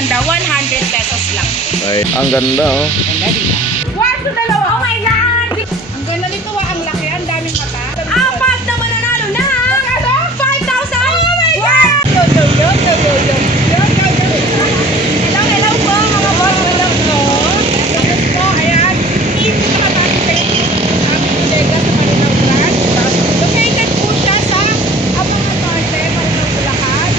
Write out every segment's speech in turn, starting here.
maganda, 100 pesos lang. Ay, ang ganda oh. Ganda din. Kwarto dalawa. Oh my God! Ang ganda nito ang laki, ang daming mata. Apat na mananalo na! Ano? 5,000! Oh my God! Hello po mga boss. Hello po. Tapos po, ayan. Team na natin kayo sa aming bodega sa Marilao Branch. Located po siya sa Abangan Norte, Marilao, Bulacan.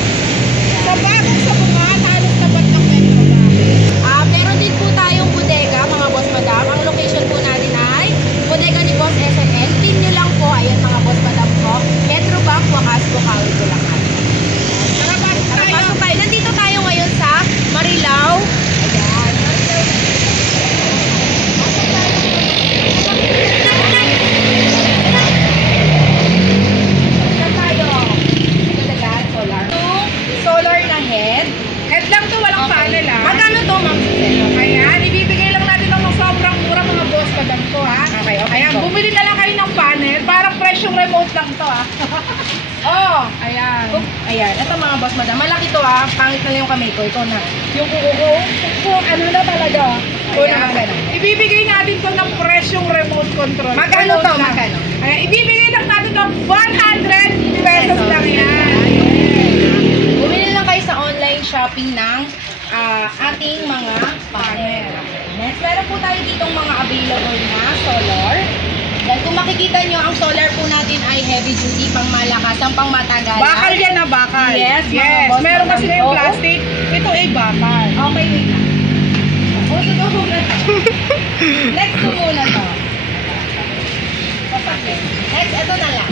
Sa bagong sabungan, halos tapat ng Metro Bank. Meron din po tayong bodega, mga boss madam. Ang location po natin ay bodega ni Boss SNL. Pin nyo lang po, ayan mga boss madam ko. Metro Bank, Wakas, Bukawi, Bulacan. Tara, pasok tayo. Nandito tayo ngayon sa Marilao. Ayan. Pasok tayo. Saan tayo? Talaga, solar. Solar na head. Head lang to, walang panel Magkano to, ma'am? Ayan, ibibigay lang natin ng sobrang mura mga boss madam ko Okay. Ayan, bumili na lang kayo ng panel. Parang presyong remote lang to Oh, ayan. Ayan, ito mga boss madam. Malaki to Pangit na lang yung kamay ko. Ikaw na. Yung kuko, ano na talaga. Ayan. Ibibigay natin to ng presyong remote control. Magkano to? Magkano? Ayan, ibibigay lang natin ng 100 pesos lang yan. Bumili lang kayo sa online shopping ng ating mga panel. Next, meron po tayo ditong mga available na solar. Dahil kung makikita nyo, ang solar po natin ay heavy duty, pang malakasan, pang matagalan. Bakal yan na bakal. Yes, yes. boss, Meron kasi yung Oo. plastic. Ito ay bakal. Okay, wait lang. Uso ko muna to. Next ko muna to. Next, ito na lang.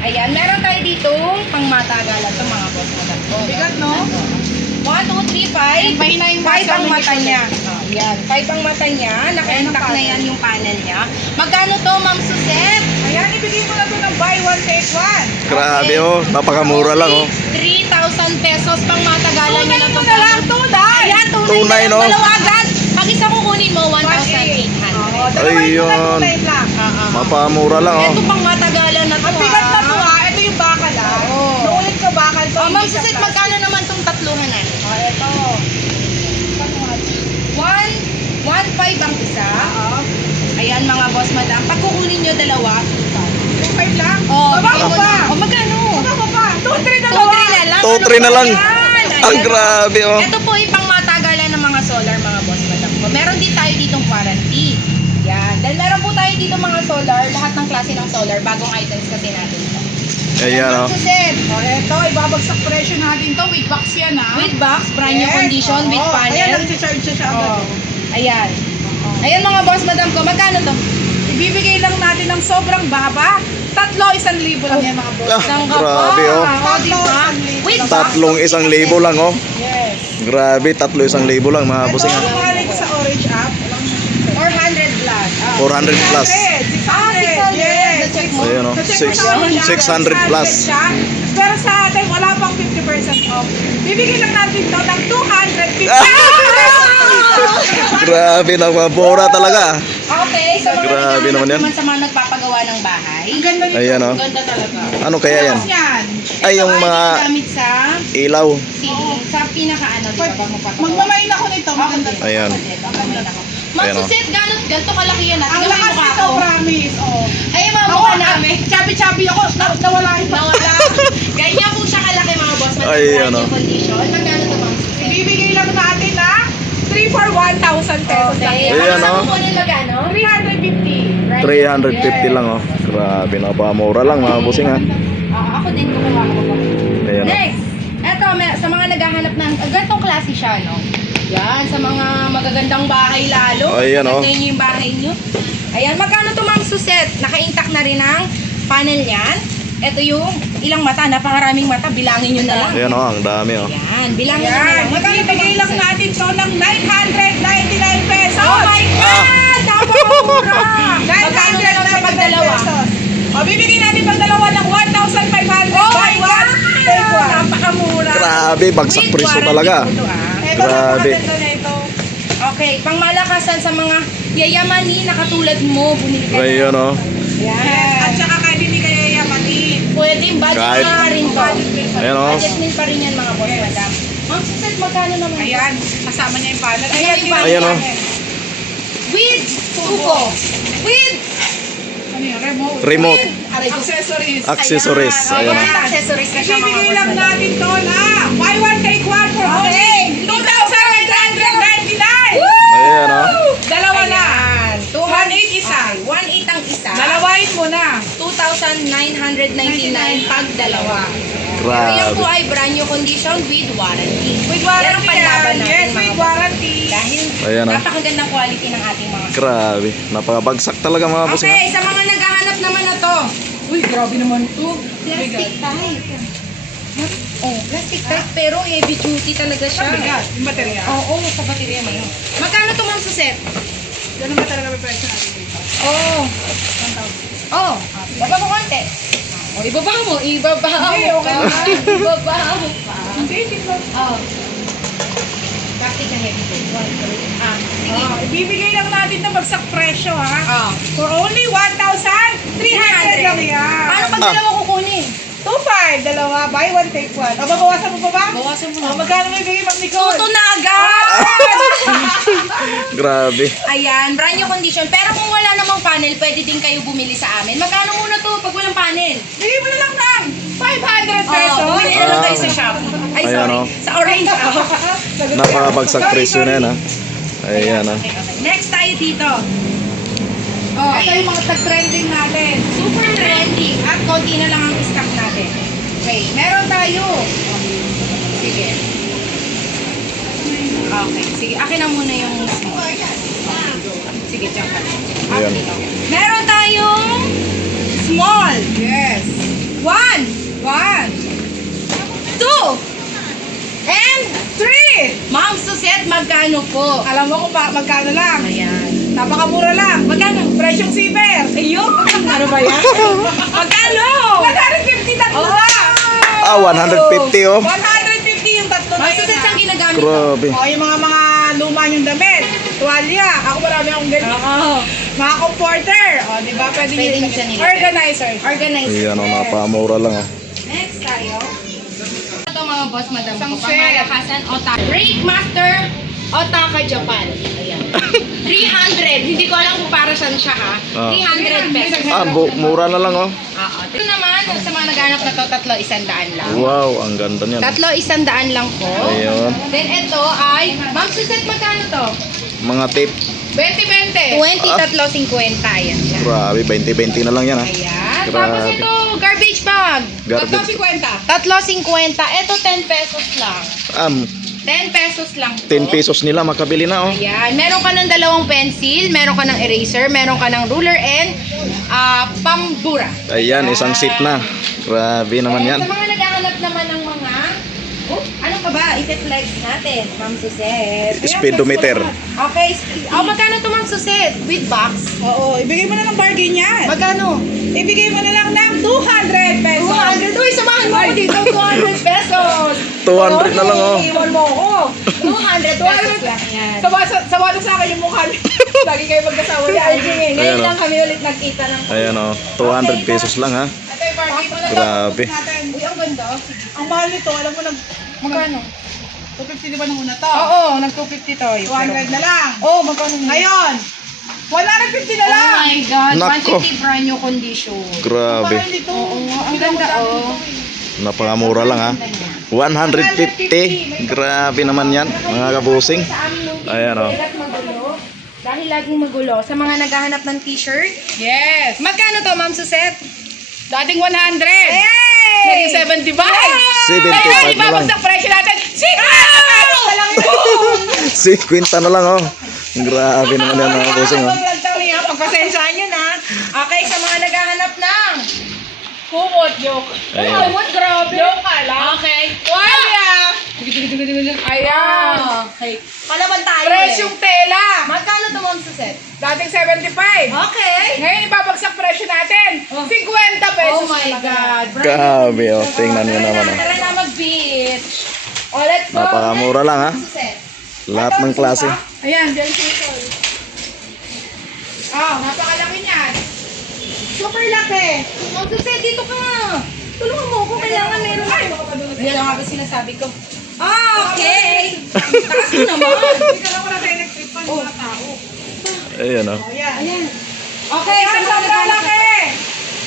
Ayan, meron tayo dito pang matagalan to mga boss. Bigat, no? 1, 2, 3, 5. May 9 5 ang mata niya. ito. Yan, 5 ang mata niya. Naka-intact na yan yung panel niya. Magkano to, Ma'am Suset? Ayan, ibigay mo na ito ng buy one, take one. Grabe oh, napakamura lang oh. 3,000 pesos pang matagalan niya na to. na lang, tunay. Ayan, Tunay, na lang. no? Dalawa agad. Pag isa kukunin mo, 1,800. Ayun. Tunay lang. Mapamura lang oh. Ito pang matagalan na to. Ang bigat na to Ito yung bakal Oo. Naulit ka bakal to. Ma'am Suset, magkano naman tong tatluhan natin? Ito. 1,500 ang isa. Ayan mga boss madam. Pag kukunin nyo dalawa, 2.5 lang? Oh, Baba bigyan mo pa. na. Oh, magkano? Baba pa. 2.3 na 2-3 na lang. 2-3 na lang. Ayan. Ang grabe oh. Ito po yung pang matagalan ng mga solar, mga boss madam ko. Meron din tayo ditong warranty. Yan. Dahil meron po tayo dito mga solar, lahat ng klase ng solar, bagong items kasi natin ito. Ayan oh. Suset. Ito, ibabagsak presyo natin to. With box yan With box, brand new condition, with panel. Ayan, nag-charge siya agad. Ayan. Ayan mga boss madam ko, magkano to? Ibibigay lang natin ng sobrang baba. 1,000 lang yan mga boss. Isang Grabe, oh. Diba? With box. Tatlong 1,000 lang oh. Yes. Grabe, 1,000 lang mga Ito, bossing ah. ang mahal ko sa Orange app. 400 plus. 400 plus. 600. Yes. Na-check mo? Ayun oh. Sa-check mo siya. 600 plus. siya. Pero sa atin, wala pang 50% off. Bibigyan lang natin to ng 250. Grabe, napamura talaga. Okay, so mga Grabe naghahanap naman yan. naman sa mga nagpapagawa ng bahay. Ang ganda nito. Ayan oh. Ang ganda talaga. Ano kaya yan? Yan. Ay, yung Ito mga gamit sa ilaw. ceiling. Sa pinaka-ano, di ba? Pag magpapagawa. Magmamain ako nito. Maganda to. Ayan. Ma'am Ayan, oh. Suset, ganito kalaki yan. Ang Tingnan mo yung lakas mukha nito, ko. promise. Oh. Ay, mga Ako, mukha namin. chubby-chubby ako. Nawala ito. Nawala. Ganyan po siya kalaki mga boss. Ay, Brand ano. new condition. Magkano to, Ma'am Suset? Ibibigay lang natin na 3 for 1,000 pesos lang. Okay. Ayan, Sa oh. kukunin magkano? 350. 350 lang oh. Grabe, napamura lang mga bossing ah. Ako din kumuha ko pa. Ayan oh. Next, eto, sa mga naghahanap ng ganitong klase siya, no? Yan, sa mga magagandang bahay lalo. Ayan, oh. Maganda yung bahay nyo. Ayan, magkano to, Ma'am Suset? Naka-intact na rin ang panel yan. Ito yung ilang mata, napakaraming mata, bilangin nyo na lang. Ayan oh, ang dami oh. Yan, bilangin nyo na lang. Yan. Magkano to, Ibibigay Ma'am lang Suset? natin to ng 999 pesos. Oh my God! Napakamura! Magkano na lang sa 999 pagdalawa? pesos. O, bibigay natin pagdalawa ng 1,500. Oh Buy my one, God! take one. Napakamura. Grabe, bagsak With presyo warranty talaga. po to, Ito Grabe. napakaganda na ito. Okay, pangmalakasan sa mga yayamanin na katulad mo, bumili ka na. Ayan oh. Yes. At saka kahit hindi kaya yamanin. Pwedeng budget Kahit- meal pa rin to. Ayan oh. Budget meal pa rin yan mga boss, madam. Ma'am Suzette, magkano naman? Ayan, kasama niya yung panel. Ayan, Ayan, Ayan, oh. With tubo. With Ano yun? Remote. Remote. Accessories. Accessories. Ayan. Ayan, oh. Accessories na siya mga Ibibigay boss lang madam. natin to na buy one take one for Okay. only 2,899. Ayan, oh. Dalawa na. Ayan. 1,800 isa. 1,800 ang isa. Dalawain mo na. 2,999 pag dalawa. Pero yan po Grabe. ay brand new condition with warranty. With Yan ang warranty panlaban yan. natin, Yes, mga with boss. warranty. Dahil Ayan, ah. napakagandang quality ng ating mga Grabe. Napakabagsak talaga mga bossing. Okay, sa mga naghahanap naman na to. Uy, grabe naman to. Plastic type. Oh, plastic type pero heavy duty talaga siya. Bigat. Yung baterya. Oo, sa baterya na yun. Magkano to ma'am Suzette? Ganun ba talaga may presyo natin dito? Oo. 1,000. Oh, baba mo konti. Oh, ibaba mo. Ibaba mo. Hindi, okay pa. na. Ibaba mo pa. Hindi, hindi ba? Oh. Plastic na heavy duty. Sige. Ibibigay lang natin na bagsak presyo ha. Oh. For only 1,300 lang yan. Paano pag dalawa kukunin? 2,500, dalawa, buy one, take one. O, babawasan mo pa ba? Bawasan mo O, na. magkano may bigay, Ma'am Nicole? Tuto na agad! Grabe. Ayan, brand new condition. Pero kung wala namang panel, pwede din kayo bumili sa amin. Magkano muna to pag walang panel? Bigay mo na lang ng 500 pesos. Oh, bumili na lang kayo sa shop. Ay, Ayan, sorry. oh. Sa orange. Napakabagsak presyo na yan, ha. Ayan, oh. Okay, okay. Next tayo dito. Oh, ito yung mga tag-trending natin. Super trending. At konti na lang ang stock natin. Okay, meron tayo. Sige. Okay, sige. Akin na muna yung small. Sige, check ka. Ayan. Meron tayong small. Yes. 1, 1, 2, and 3. Ma'am Suzette, magkano po? Alam mo kung magkano lang? Ayan. Napakamura lang. Magkano? Presyong zipper. Ayun. Ano ba yan? Magkano? 150 tatlo na. Ah, 150, oh. 150 yung tatlo na Ma'am yun. Suzette, saan ginagamit? Grabe. O, yung mga luma yung damit. Tuwalya. Ako marami akong ganyan. Oo. Mga comforter. O, di ba? Pwede, Pwede nyo nyo siya nilagay. Organizer. Organize. Ayan, oh. Napakamura lang, oh. Next tayo. Ito mga boss, madam Isang ko. set. Pangmalakasan, Otaka. Brake Master, Otaka Japan. Ayan. 300. Hindi ko alam kung para saan siya ha. Ah. 300 pesos. Ah, mura na lang, oh. Oo. Ito naman, sa mga naghanap na to, 300 lang. Wow, ang ganda niyan. 300 lang po. Ayun. Then ito ay, Ma'am Suzette, magkano to? Mga tip. 20-20. 20, 350. Ayan siya. Grabe, 20-20 na lang yan, ha. Ayan. Grabe. Tapos ito, garbage bag. Garbage. 50. 350. Ito, 10 pesos lang. 10 pesos lang to. 10 pesos nila makabili na, oh. Ayan. Meron ka ng dalawang pencil, meron ka ng eraser, meron ka ng ruler and pambura. Ayan, isang seat na. Grabe naman yan. Sa mga naghahanap naman ng mga, ano pa ba? I-flex natin, Ma'am Suzette. Speedometer. Okay. Magkano to, Ma'am Suzette? With box? Oo, ibigay mo na ng bargain yan. Magkano? Ibigay mo na lang ng 200 pesos. 200. Uy, samahan mo ako dito. 200 pesos. 200 na lang, oh. Iwan mo ako. 200 pesos lang yan. Sawa na sa akin yung mukha niyo. Lagi kayo magkasawa Kuya niya. Alvin, ngayon Ayan, lang kami ulit nagkita ng... Ayan, oh. 200 pesos lang, ha. Ito yung bargain mo na lang. Grabe. Natin. Uy, ang ganda. Ang mahal nito, alam mo, Magkano? 250 di ba nung una to? Oo, nag-250 tayo. 200 na lang. Oh, magkano na? Ngayon, 150 na lang. Oh my God, Nako. 150 brand new condition. Grabe. Mahal nito. Ang ganda, oh. Napakamura lang, ha. 150. Grabe naman yan, mga kabusing. Sa amin yung Ayan, oh. magulo. Dahil laging magulo. Sa mga naghahanap ng t-shirt. Yes. Magkano to, Ma'am Suzette? Dating 100. Hey! Naging 75. 75 Ngayon, na lang. ibabagsak presyo natin. 50! 50 na lang, oh. Grabe naman yan, mga kabusing, oh. Pagpasensyahan nyo na. Okay, sa mga naghahanap ng... Kumot, joke. Ayan. Oh, what? Grabe. Joke ka lang. Okay. Wala! Ayan. Okay. Palaban tayo Presyong tela. Magkano to, Ma'am Suzette? Dating 75. Okay. Ngayon, ibabagsak presyo natin. 50 pesos. Oh my God. Grabe, oh. Tingnan nyo naman, oh. Tara na mag-beach. Oh, let's go. Napakamura lang, ha. Suzette. Lahat ng klase. Ayan, dyan sisol. Oh, napakalaki niyan. Super laki. Ma'am Suzette, dito ka. Tulungan mo ako. Kailangan meron. Ay, baka pa doon. Yan ang habang sinasabi ko. Okay. Taas mo naman. Hindi ka lang wala sa electric fan mga tao. Ayan o. Ayan. Okay, Ayan, sa mga sobrang naghahanap. laki.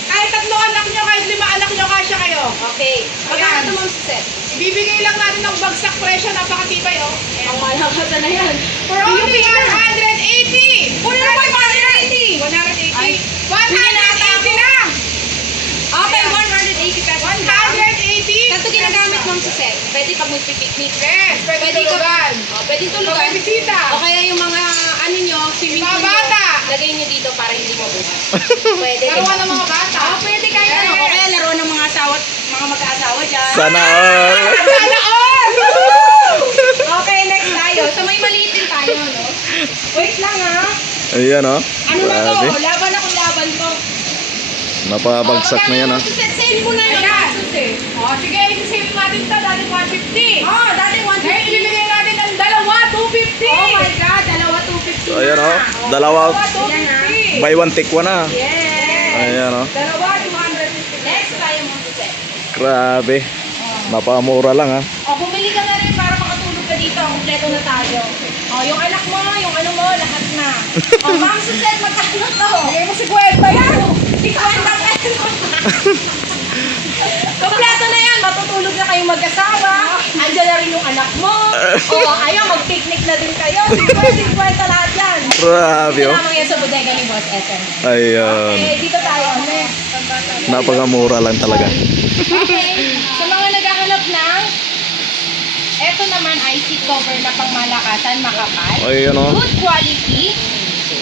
Kahit 3 anak nyo, kahit 5 anak nyo, kasya kayo. Okay. Magkano Ayan. ito, Ma'am Suzette? Ibibigay lang natin ng bagsak presyo, napakatibay oh. Ang malakasan na yan. For only 180! Puro na 180! 180! Ay, 180 lang! Okay, Ayan. 180 pesos. 180! Saan ito ginagamit, Ma'am Suzette? Pwede pag magpipiknik. Yes, pwede tulugan. Pwede Pag tulugan. may bisita. O kaya yung mga ano nyo, swimming Mga pool nyo, bata. lagay nyo dito para hindi mabutas. Pwede. Laruan ng mga bata. Pwede kahit ano. O kaya laro ng mga asawa, mga mag-aasawa dyan. Sana all. Sana all! Okay, next tayo. So may maliit din tayo, no? Wait lang ha. Ayan o. Ano na to? Grabe. Laban akong laban to. Napabagsak na yan ha. Sale mo na yun. Ayan. Sige, isi-save natin ito. Dati 150. Dati 150. Ngayon, ibibigay natin ng dalawa, 250. Oh my God, dalawa 250 So, ayan o. na. Dalawa. Ayan na. 250. Buy one take one ha. Yes. Ayan o. Dalawa, 250. Next tayo mo set. Grabe. Napakamura lang ha. O, bumili ka na rin para makatulog ka dito. Kompleto na tayo. O, yung anak mo, yung ano mo, lahat na. O, Ma'am Suzette, magkano to? Bigay mo 50 yan. 50 pesos. Kompleto na yan. Matutulog na kayong mag-asawa. Andiyan na rin yung anak mo. O, ayaw, mag-picnic na din kayo. 50 lahat yan. Grabe Hindi o. lamang yan sa bodega ni Boss SM. Ayan. Okay, dito tayo. Next. Napakamura lang talaga. Okay, sa mga naghahanap ng eto naman ay seat cover na pangmalakasan, makapal. Ayan o. Good quality.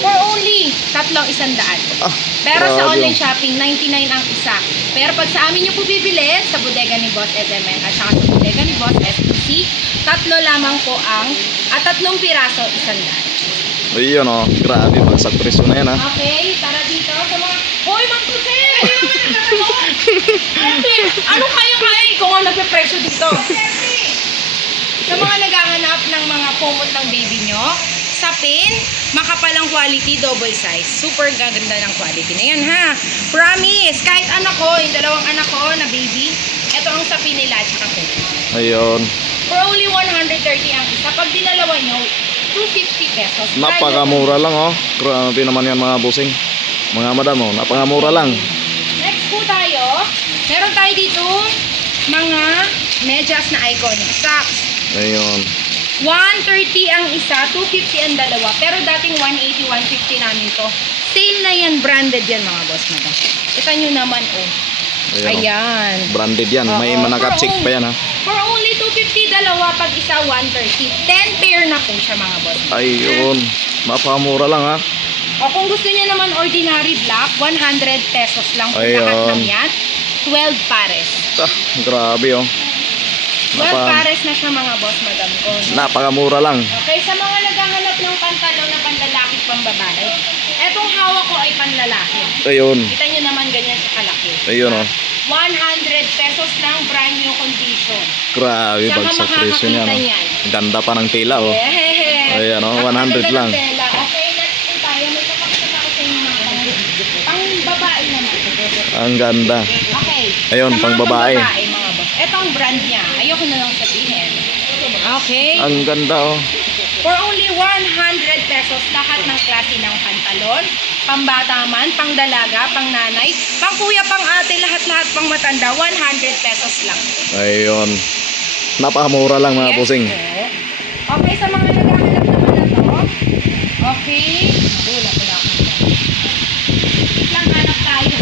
For only 3,100. Ah, Pero sa grabe, online oh. shopping, 99 ang isa. Pero pag sa amin nyo po bibili, sa bodega ni Boss SMN at saka sa bodega ni Boss SPC, 3 lamang po ang, at 3 piraso, 100. Ayan o. Grabe. Bagsak presyo na yan ha. Okay, tara dito sa mga... Hoy, Ma'am Suzette! Ano kaya-kaya? Ikaw nga nagpe-presyo dito. Sa mga naghahanap ng mga pomot ng baby nyo, sapin, makapalang quality, double size. Super gaganda ng quality na yan, ha? Promise! Kahit anak ko, yung 2 anak ko na baby, ito ang sapin nila at saka pomot. Ayun. For only 130 ang isa. Pag dinalawa nyo, 250 pesos. Napakamura lang oh. Grabe naman yan mga busing. Mga madam oh. Napakamura lang. Next po tayo, meron tayo dito mga medyas na iconic socks. Ayun. 130 ang isa, 250 ang dalawa. Pero dating 180, 150 namin to. Sale na yan, branded yan mga boss madam. Kita nyo naman oh. Ayan, oh. Ayan. Branded yan. May Oo, manaka-check pa yan ha. For only 250, dalawa. Pag isa, 130. 10 pair na po siya mga boss. Ayun. Napakamura lang ha. O kung gusto niyo naman ordinary black, 100 pesos lang po Ayun. lahat ng yan. 12 pares. Ah, grabe oh. 12 pares na siya mga boss, madam ko. Napakamura lang. Okay, sa mga naghahanap ng pantalon na panlalaki at pambabae, etong hawak ko ay panlalaki. Ayun. Kita nyo naman ganyan sa kalaki. Ayun oh. 100 pesos lang, brand new condition. Grabe. Saan ka Bagsak presyo niyan makakakita oh. niyan? Ganda pa ng tela oh. Yeah. Ayan, oh, 100 Napakaganda lang. ng tela. Okay, next po tayo. May kapakita ko sa inyo mga pang-babae naman. Ang ganda. Okay. Ayun, Sa mga pang-babae. pang-babae, mga boss. Ito ang brand niya. Ayoko na lang sabihin. Okay. Ang ganda oh. For only 100 pesos, lahat ng klase ng pantalon, pambata man, pangdalaga, pangnanay, pangkuya, pang-ate, lahat-lahat pang matanda, 100 pesos lang. Ayun. Napakamura lang mga busing. po. Okay, sa mga naghahanap naman na to. Okay. Wala ako. Lang hanap tayo.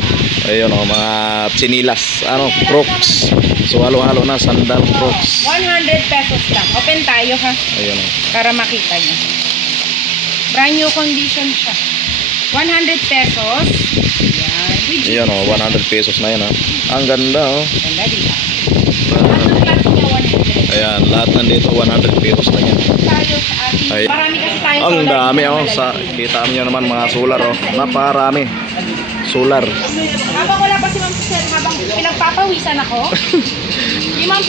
Ayun oh, mga chinilas. Ano, crocs. So halo-halo na sandal, crocs. 100 pesos lang. Open tayo ha. Ayun oh. Para makita nyo. Brand new condition siya. 100 pesos. Yan. With Ayun oh, 100 pesos na yan oh. Ang ganda oh. Ganda dito. Lahat ng klase niya 100. Ayan, lahat nandito 100 pesos na yan. Tayo sa ating. Ay. Marami kasi tayo. Ang dami oh. Sa, kita nyo naman mga solar oh. Naparami. Solar. Habang wala pa si Ma'am Suzette, habang pinagpapawisan ako, 5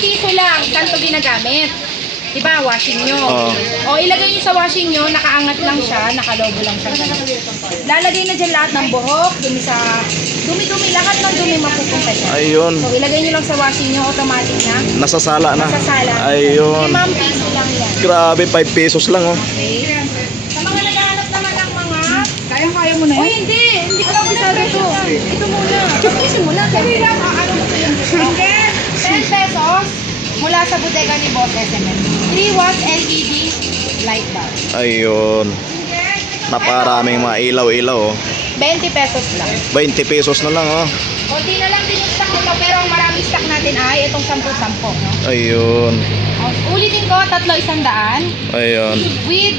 piso lang. Saan ito ginagamit? Diba, washing nyo. Oo. O, ilagay nyo sa washing nyo, nakaangat lang siya, nakalobo lang siya. Lalagay na dyan lahat ng buhok, dumi-dumi, lahat ng dumi mapupunta dyan. Ayun. So, ilagay nyo lang sa washing nyo, automatic na. Nasasala na. Masasala. Ayun. 5 piso lang yan. Grabe, 5 pesos lang oh. Okay? Sa mga naghahanap naman ng mga... Kaya mo na Uy, yan? hindi ko lang bisado ito. Ito muna. Tapusin mo na. Dali lang, ano mo ito yung okay. 10 pesos mula sa bodega ni Boss SML. 3 watts LED light bulb. Ayun. Naparaming mga ilaw-ilaw oh. 20 pesos lang. 20 pesos na lang oh. Konti na lang din yung stock nito, pero ang maraming stock natin ay itong 10-10. No? Ayun. Ulitin ko, 300 Ayun. with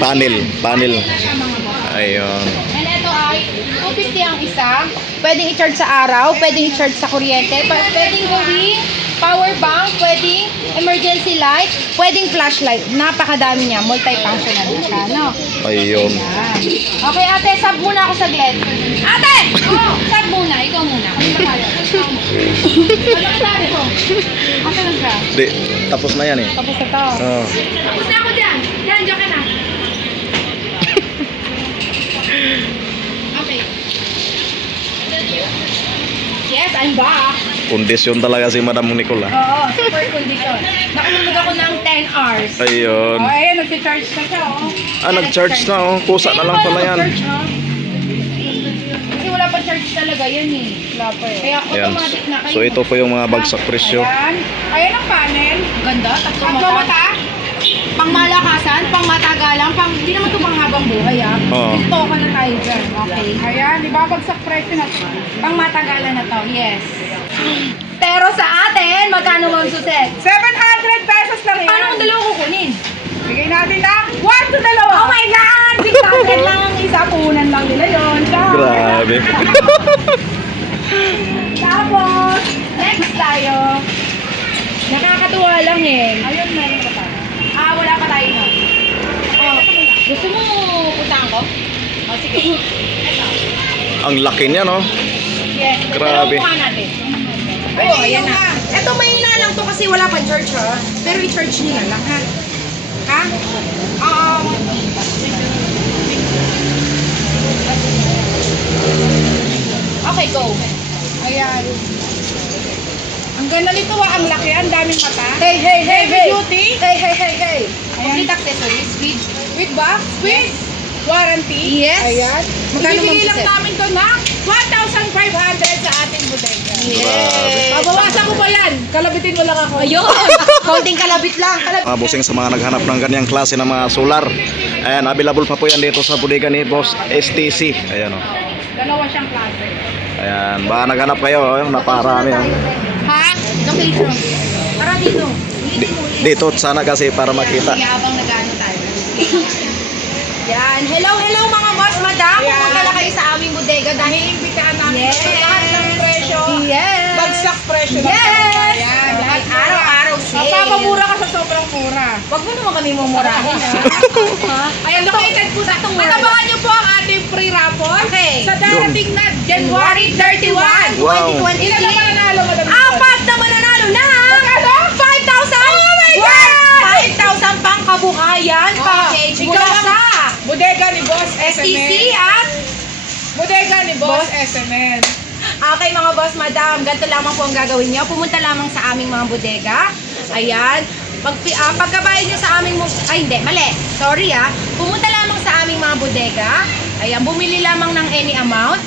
Panel. Panel na siya mga boss. Ayun. And ito ay 250 ang isa. Pwedeng i-charge sa araw, pwedeng i-charge sa kuryente, pwedeng gawing power bank, pwedeng emergency light, pwedeng flashlight. Napakadami niya, multi-functional na siya, no? Ayun. Yan. Okay, ate, sub muna ako saglit. Ate! Oh, sub muna, ikaw muna. Ano ba tayo? Ano ba tayo? Ate na siya. Di, tapos na yan eh. Tapos na to. Oh. Tapos na ako dyan. Dyan, dyan ka na. Okay. Yes, I'm back. Kondisyon talaga si Madam Nicola. Oo, super condition. Nakulunod ako ng 10 hours. Ayun. Oh, ayan, nag-charge na siya, oh. Ah, nag-charge na oh. Kusa na lang pala yan. Charge, ha? Kasi wala pa charge talaga yan eh. Wala pa eh. Kaya Ayan. automatic na kayo. So ito po yung mga bagsak presyo. Ayan. Ayan ang panel. Ganda, tatlong Tatlo mata. mata. Pang malakasan, pang matagalan, pang hindi naman ito pang habang buhay ah. Oo. Dito ka na tayo dyan. Okay. Ayan, ibabagsak presyo na ito. Pang matagalan na to, yes. Pero sa atin, magkano Ma'am Suset? 700 pesos lang yan. Paano kung dalawa kukunin? Bigay natin na 1 to 2. Oh my God! 600 lang ang isa, puhunan lang nila yun. Grabe. Tapos, next tayo. Nakakatuwa lang eh. Ayun, meron pa tayo. Wala pa tayo na. Oh, gusto mo puntahan ko? Oh, sige. Ito. Ang laki niya no. Yes. Grabe. Dalawang mukha natin. Oh, ayan na. Ito may lang to kasi wala pang charge ha. Pero i-charge nila lang ha. Ha? Okay, go. Ayan. Ang ganda nito, ang laki, ang daming mata. Hey, hey, hey, Heavy hey. duty. Hey, hey, hey, hey. Ayan. Complete accessories with With box, with warranty. Yes. Ayan. Magkano Ibibigay Ma'am lang Suset? namin to na 1,500 sa ating bodega. Yes. Babawasan ko pa yan. Kalabitin mo lang ako. Ayun. Konting kalabit lang. Mga busing sa mga naghanap ng ganyang klase ng mga solar. Ayan, available pa po yan dito sa bodega ni Boss STC. Ayan oh. Dalawa siyang klase. Ayan, baka naghanap kayo, oh, naparami oh. Ha? Location. Para dito. Dito sana kasi para makita. Kaya habang nag-ano tayo. Yan. Hello, hello mga boss, madam. Ayan. Pumunta na kayo sa aming bodega dahil Iimbitahan namin Yes. sa lahat ng presyo. Yes. Bagsak presyo lang. Yes. Ayan. Lahat Araw-araw sale. Mapapamura ka sa sobrang mura. Wag mo naman kami mumurahin ha. Ayan, located po sa Itong word. Matabangan niyo po ang ating free raffle Okay. sa darating na January 31. Wow. 2026. Ilan naman nanalo, Madam Nicole? Apat na mananalo na! Magkano? 5,000! Oh my God! 5,000 pang kabuhayan package ikaw mula ang sa bodega ni Boss STC SML. at Bodega ni Boss SML. okay mga boss, madam, ganito lamang po ang gagawin nyo. Pumunta lamang sa aming mga bodega. Ayan. Pagkabayad nyo sa aming... Ay, hindi. Mali. Sorry Pumunta lamang sa aming mga bodega. Ayan. Bumili lamang ng any amount.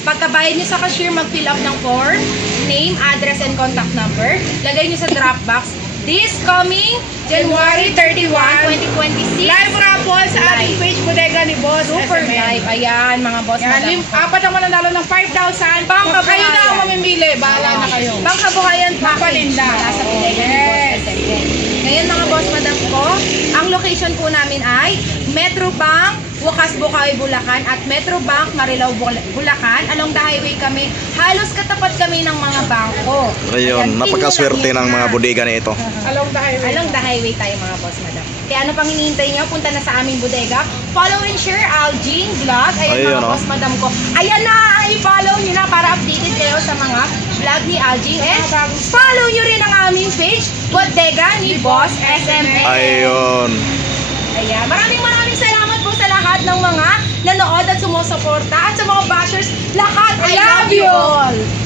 Pagkabayad nyo sa cashier, mag-fill up ng form, name, address, and contact number. Lagay nyo sa drop box. This coming January 31, 2026. Live raffle sa ating Live. page bodega ni Boss Super SML. live. Ayan, mga boss, Yan, madam. apat ang mananalo ng 5,000. Pang Kayo na ang kabuhayan. mamimili. Bahala na kayo. Pangkabuhayan package Papaninda. mula sa bodega ni Yes. Boss SML. Ngayon mga boss, madam ko, ang location po namin ay Metro Bank, Wakas Bukawi, Bulacan at Metro Bank, Marilao, Bulacan. Along the highway kami. Halos katapat kami ng mga bangko. Ayun, napakaswerte ng mga bodega na ito. Along the highway. Along the highway tayo mga boss, madam. Kaya ano pang hinihintay nyo? Punta na sa aming bodega. Follow and share Algene Vlog. Ayan Ayun, mga oh. boss, madam ko. Ayan na! I-follow nyo na para updated kayo sa mga vlog ni Algie. And follow nyo rin ang aming page, Bodega ni Boss SMA. Ayun. Ayan. Maraming salamat po sa lahat ng mga nanood at sumusuporta at sa mga bashers. Lahat, I love you all!